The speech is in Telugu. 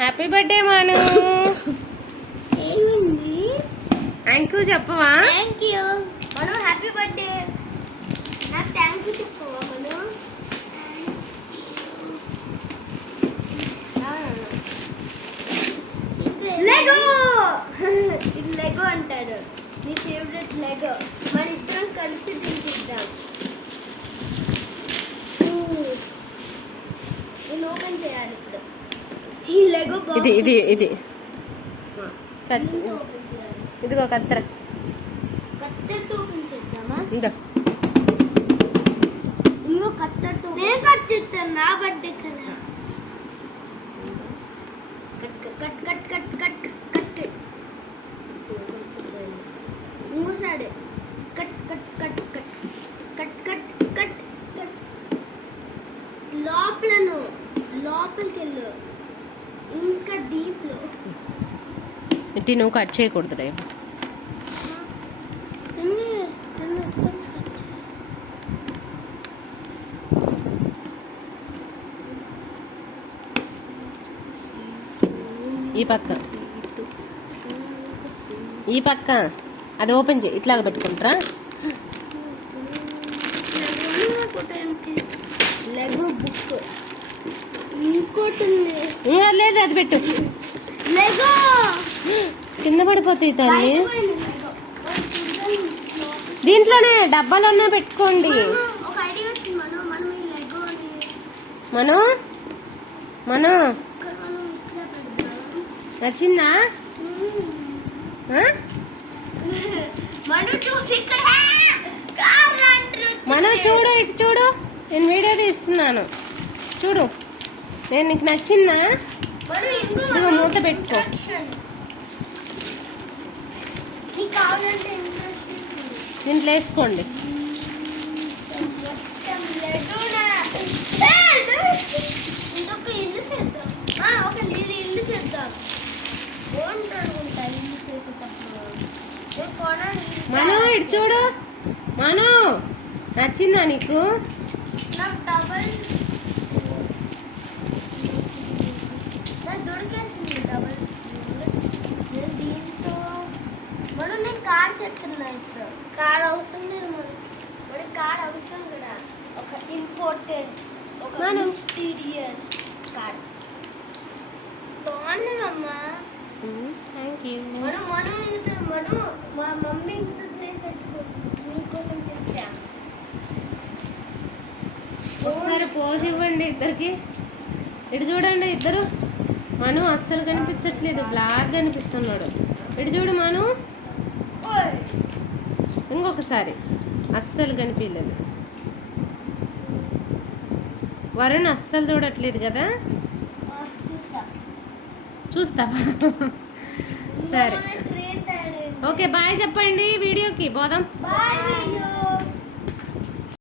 Happy birthday Manu. Thank you చెప్పవా? Thank you Manu. Happy birthday. నాకు థ్యాంక్ యూ చెప్పవా మను? లెగో. ఇది లెగో అంటారు. నీ ఫేవరెట్ లెగో. మన ఇద్దరం కలిసి తింటాం. నేను ఓపెన్ చేయాలి ఇప్పుడు. ఈ లెగో ఇది ఇది ఇది ఇదిగో కత్తెర. కత్తెరతో ఓపెన్ చేద్దామా? ఇదో ఇంకో కత్తెరతో నేను కట్ చేస్తాను. నా బర్త్డే కదా. Cut cut cut cut cut cut ఇంకోసారి cut cut cut cut cut cut cut cut లోపలికి వెళ్ళు. ఇంకా డీప్ లో ఇట్టి నువ్వు కట్ చేయకూడదులే. ఈ పక్క ఈ పక్క అది ఓపెన్ చేయి. ఇట్లాగ పెట్టుకుంటారా? లెగో బుక్ ఇంకోటి లేదు, అది పెట్టు. లెగో కింద పడిపోతాయి తల్లి. దీంట్లోనే డబ్బాలోనే పెట్టుకోండి. ఒక ఐడియా వచ్చింది మనం. మనం ఈ లెగోని మను మను నచ్చిందా? మను చూడు, ఇటు చూడు. నేను వీడియో తీస్తున్నాను చూడు. నేను నీకు నచ్చిందా? ఇదిగో మూత పెట్టుకో. దీంట్లో వేసుకోండి. మను ఇటు చూడు. మను నచ్చిందా నీకు? దీంతో మనం నేను కార్ చెప్తున్నా. కార్ అవసరం లేదు. మనకి కార్ అవసరం కూడా. ఒక ఇంపార్టెంట్ ఒక మిస్టీరియస్ కార్ బాగుందమ్మా. Thank you. మనం మా మమ్మీ మీకోసం తెచ్చా. ఒకసారి పోజ్ ఇవ్వండి ఇద్దరికి. ఇటు చూడండి ఇద్దరు. మను అస్సలు కనిపించట్లేదు, బ్లాక్ కనిపిస్తున్నాడు. ఇటు చూడు మను. ఇంకొకసారి అస్సలు కనిపించలేదు. వరుణ్ అస్సలు చూడట్లేదు కదా. చూస్తావా? సరే ఓకే బాయ్ చెప్పండి. వీడియోకి పోదాం. బాయ్.